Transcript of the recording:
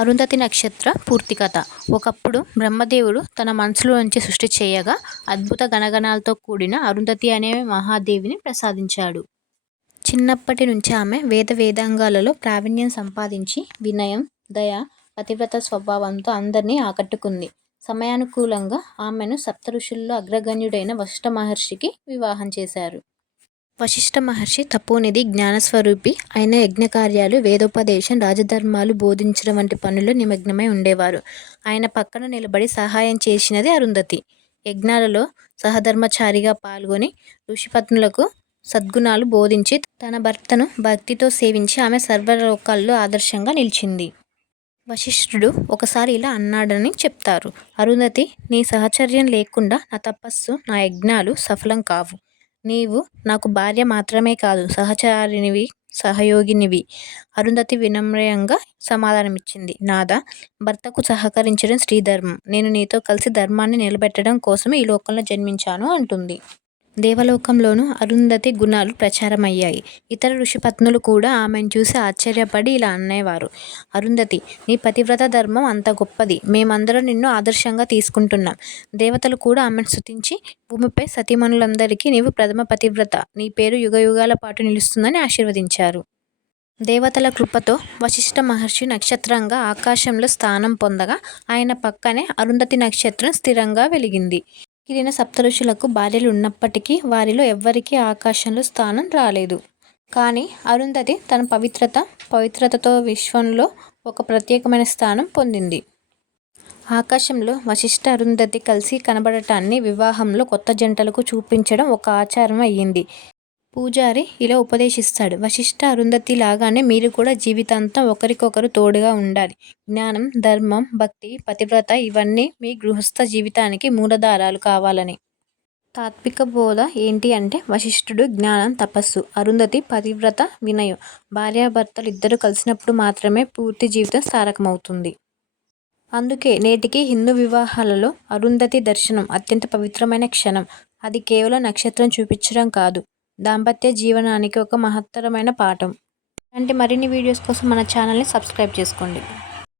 అరుంధతి నక్షత్ర పూర్తి కథ. ఒకప్పుడు బ్రహ్మదేవుడు తన మనసులో నుంచి సృష్టి చేయగా అద్భుత గణగణాలతో కూడిన అరుంధతి అనే మహాదేవిని ప్రసాదించాడు. చిన్నప్పటి నుంచి ఆమె వేద వేదాంగాలలో ప్రావీణ్యం సంపాదించి వినయం దయ పతివ్రత స్వభావంతో అందరినీ ఆకట్టుకుంది. సమయానుకూలంగా ఆమెను సప్త ఋషుల్లో అగ్రగణ్యుడైన వశిష్ఠ మహర్షికి వివాహం చేశారు. వశిష్ఠ మహర్షి తపోనిధి జ్ఞానస్వరూపి అయిన యజ్ఞకార్యాలు వేదోపదేశం రాజధర్మాలు బోధించడం వంటి పనుల్లో నిమగ్నమై ఉండేవారు. ఆయన పక్కన నిలబడి సహాయం చేసినది అరుంధతి. యజ్ఞాలలో సహధర్మచారిగా పాల్గొని ఋషిపత్నులకు సద్గుణాలు బోధించి తన భర్తను భక్తితో సేవించి ఆమె సర్వలోకాల్లో ఆదర్శంగా నిలిచింది. వశిష్ఠుడు ఒకసారి ఇలా అన్నాడని చెప్తారు. అరుంధతి నీ సహచర్యం లేకుండా నా తపస్సు నా యజ్ఞాలు సఫలం కావు. నీవు నాకు భార్య మాత్రమే కాదు సహచారినివి సహయోగినివి. అరుంధతి వినమ్రయంగా సమాధానమిచ్చింది. నాదా భర్తకు సహకరించడం శ్రీధర్మం నేను నీతో కలిసి ధర్మాన్ని నిలబెట్టడం కోసమే ఈ లోకంలో జన్మించాను అంటుంది. దేవలోకంలోనూ అరుంధతి గుణాలు ప్రచారమయ్యాయి. ఇతర ఋషిపత్నులు కూడా ఆమెను చూసి ఆశ్చర్యపడి ఇలా అనేవారు. అరుంధతి నీ పతివ్రత ధర్మం అంత గొప్పది. మేమందరం నిన్ను ఆదర్శంగా తీసుకుంటున్నాం. దేవతలు కూడా ఆమెను స్థుతించి భూమిపై సతీమణులందరికీ నీవు ప్రథమ పతివ్రత. నీ పేరు యుగయుగాల పాటు నిలుస్తుందని ఆశీర్వదించారు దేవతల కృపతో వశిష్ఠ మహర్షి నక్షత్రంగా ఆకాశంలో స్థానం పొందగా ఆయన పక్కనే అరుంధతి నక్షత్రం స్థిరంగా వెలిగింది. మిగిలిన సప్తఋషులకు భార్యలు ఉన్నప్పటికీ వారిలో ఎవ్వరికీ ఆకాశంలో స్థానం రాలేదు. కానీ అరుంధతి తన పవిత్రత పవిత్రతతో విశ్వంలో ఒక ప్రత్యేకమైన స్థానం పొందింది. ఆకాశంలో వశిష్ఠ అరుంధతి కలిసి కనబడటాన్ని వివాహంలో కొత్త జంటలకు చూపించడం ఒక ఆచారం అయ్యింది. పూజారి ఇలా ఉపదేశిస్తాడు. వశిష్ఠ అరుంధతి లాగానే మీరు కూడా జీవితాంతం ఒకరికొకరు తోడుగా ఉండాలి. జ్ఞానం ధర్మం భక్తి పతివ్రత ఇవన్నీ మీ గృహస్థ జీవితానికి మూలధారాలు కావాలని. తాత్విక బోధ ఏంటి అంటే వశిష్ఠుడు జ్ఞానం తపస్సు అరుంధతి పతివ్రత వినయం. భార్యాభర్తలు ఇద్దరు కలిసినప్పుడు మాత్రమే పూర్తి జీవితం సారకమవుతుంది అందుకే నేటికి హిందూ వివాహాలలో అరుంధతి దర్శనం అత్యంత పవిత్రమైన క్షణం. అది కేవలం నక్షత్రం చూపించడం కాదు. దాంపత్య జీవనానికి ఒక మహత్తరమైన పాఠం. ఇలాంటి మరిన్ని వీడియోస్ కోసం మన ఛానల్ని సబ్స్క్రైబ్ చేసుకోండి.